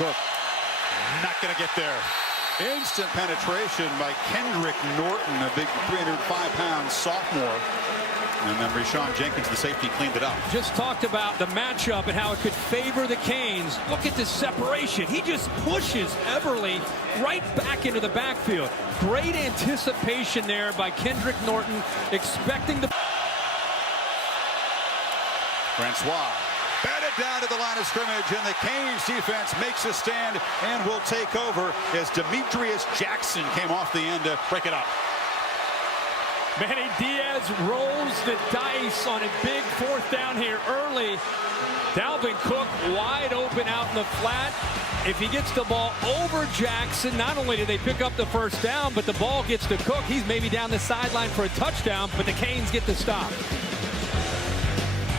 Cook. Not going to get there. Instant penetration by Kendrick Norton, a big 305-pound sophomore. And then Rashawn Jenkins, the safety, cleaned it up. Just talked about the matchup and how it could favor the Canes. Look at the separation. He just pushes Everly right back into the backfield. Great anticipation there by Kendrick Norton, expecting the... Francois batted down to the line of scrimmage, and the Canes defense makes a stand and will take over as Demetrius Jackson came off the end to break it up. Manny Diaz rolls the dice on a big fourth down here early. Dalvin Cook wide open out in the flat. If he gets the ball over Jackson, not only do they pick up the first down, but the ball gets to Cook. He's maybe down the sideline for a touchdown, but the Canes get the stop.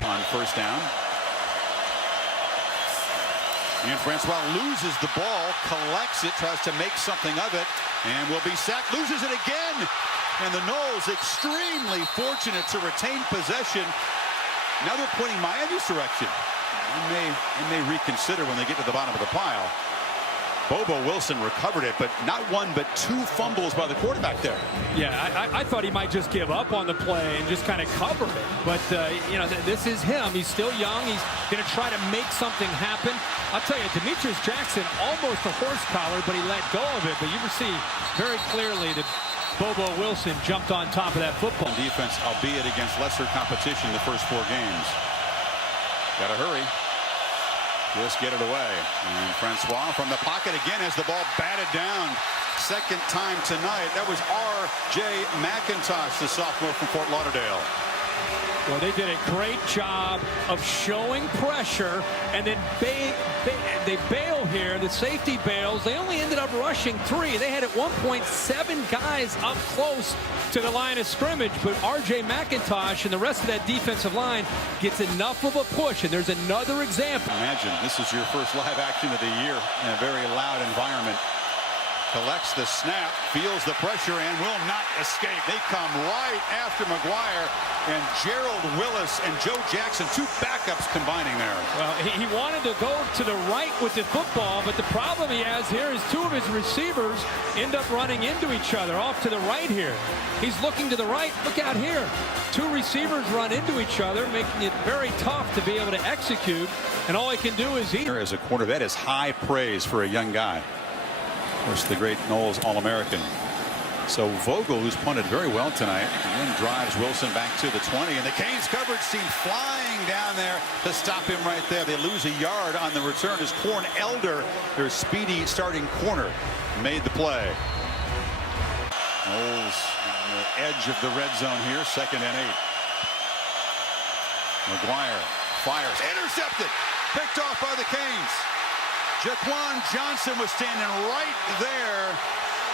On first down. And Francois loses the ball, collects it, tries to make something of it, and will be sacked. Loses it again. And the Noles extremely fortunate to retain possession. Now they're pointing Miami's direction. They may reconsider when they get to the bottom of the pile. Bobo Wilson recovered it, but not one but two fumbles by the quarterback there. Yeah, I thought he might just give up on the play and just kind of cover it. But, you know, this is him. He's still young. He's going to try to make something happen. I'll tell you, Demetrius Jackson, almost a horse collar, but he let go of it. But you can see very clearly that Bobo Wilson jumped on top of that football. Defense, albeit against lesser competition the first 4 games. Got to hurry. Just get it away. And Francois from the pocket again as the ball batted down. Second time tonight. That was R.J. McIntosh, the sophomore from Fort Lauderdale. Well, they did a great job of showing pressure, and then they bail here. The safety bails. They only ended up rushing 3. They had at one point 7 guys up close to the line of scrimmage, but R.J. McIntosh and the rest of that defensive line gets enough of a push, and there's another example. Imagine this is your first live action of the year in a very loud environment. Collects the snap, feels the pressure, and will not escape. They come right after McGuire, and Gerald Willis and Joe Jackson, 2 backups combining there. Well, he wanted to go to the right with the football, but the problem he has here is 2 of his receivers end up running into each other off to the right here. He's looking to the right. Look out here. 2 receivers run into each other, making it very tough to be able to execute, and all he can do is eat. As a corner, that is high praise for a young guy. Of course, the great Noles All-American. So Vogel, who's punted very well tonight, and then drives Wilson back to the 20. And the Canes coverage team flying down there to stop him right there. They lose a yard on the return as Corn Elder, their speedy starting corner, made the play. Noles on the edge of the red zone here, 2nd and 8. McGuire fires, intercepted, picked off by the Canes. Jaquan Johnson was standing right there,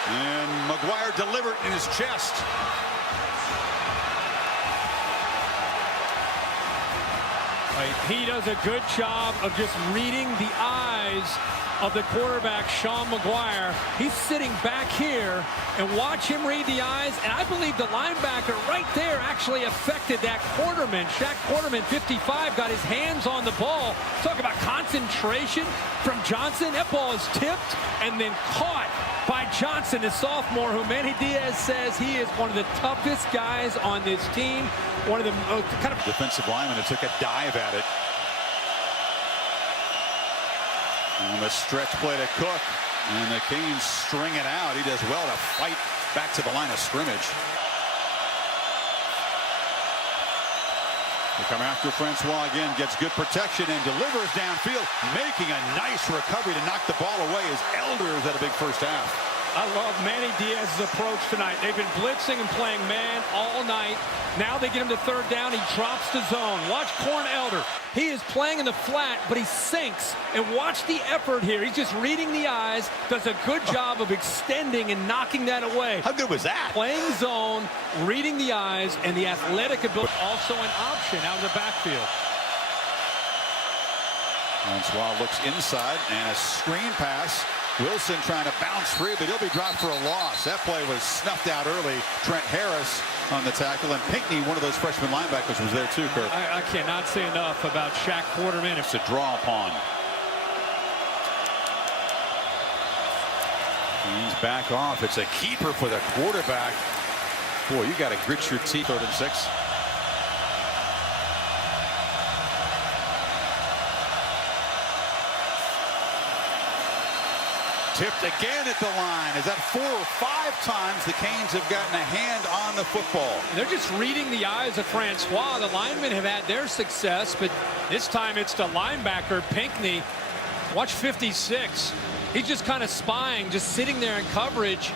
and McGuire delivered in his chest. He does a good job of just reading the eyes of the quarterback, Sean McGuire. He's sitting back here, and watch him read the eyes, and I believe the linebacker right there actually affected that Quarterman. Shaq Quarterman, 55, got his hands on the ball. Talk about concentration from Johnson. That ball is tipped and then caught by Johnson, the sophomore, who Manny Diaz says he is one of the toughest guys on this team. One of the kind of defensive lineman that took a dive at it. And the stretch play to Cook, and the Canes string it out. He does well to fight back to the line of scrimmage. They come after Francois again, gets good protection and delivers downfield, making a nice recovery to knock the ball away as Elders had a big first half. I love Manny Diaz's approach tonight. They've been blitzing and playing man all night. Now they get him to 3rd down. He drops the zone. Watch Corn Elder. He is playing in the flat, but he sinks. And watch the effort here. He's just reading the eyes. Does a good job of extending and knocking that away. How good was that? Playing zone, reading the eyes, and the athletic ability. Also an option out of the backfield. Francois looks inside, and a screen pass. Wilson trying to bounce free, but he'll be dropped for a loss. That play was snuffed out early. Trent Harris on the tackle, and Pinckney, one of those freshman linebackers, was there too, Kirk. I cannot say enough about Shaq Quarterman. It's a draw upon. He's back off. It's a keeper for the quarterback. Boy, you got to grit your teeth. 3rd and 6. Tipped again at the line. Is that 4 or 5 times the Canes have gotten a hand on the football? They're just reading the eyes of Francois. The linemen have had their success, but this time it's the linebacker, Pinckney. Watch 56. He's just kind of spying, just sitting there in coverage.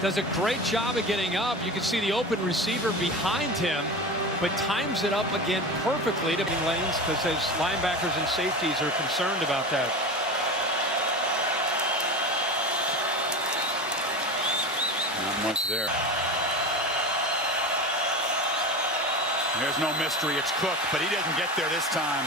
Does a great job of getting up. You can see the open receiver behind him, but times it up again perfectly to lanes because his linebackers and safeties are concerned about that. Not much there. There's no mystery. It's Cook, but he doesn't get there this time.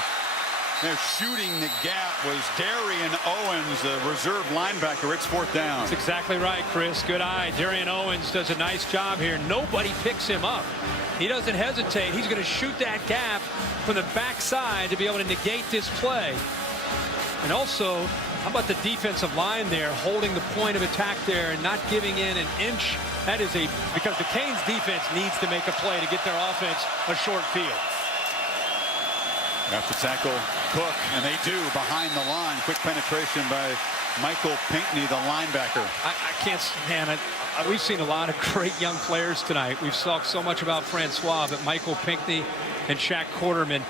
They're shooting the gap was Darian Owens, the reserve linebacker. It's 4th down. That's exactly right, Chris. Good eye. Darian Owens does a nice job here. Nobody picks him up. He doesn't hesitate. He's going to shoot that gap from the backside to be able to negate this play. And also, how about the defensive line there holding the point of attack there and not giving in an inch? That is because the Canes defense needs to make a play to get their offense a short field. Have to tackle Cook, and they do behind the line. Quick penetration by Michael Pinckney, the linebacker. I can't stand it. We've seen a lot of great young players tonight. We've talked so much about Francois, but Michael Pinckney and Shaq Quarterman,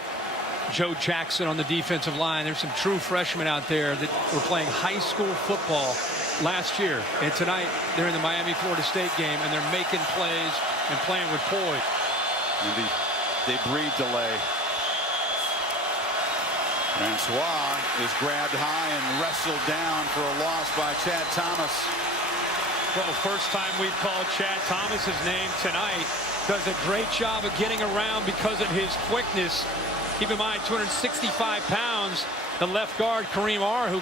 Joe Jackson on the defensive line. There's some true freshmen out there that were playing high school football last year. And tonight, they're in the Miami-Florida State game, and they're making plays and playing with poise. And they breed delay. Francois is grabbed high and wrestled down for a loss by Chad Thomas. Well, first time we've called Chad Thomas's name tonight. Does a great job of getting around because of his quickness. Keep in mind, 265 pounds. The left guard, Kareem R., who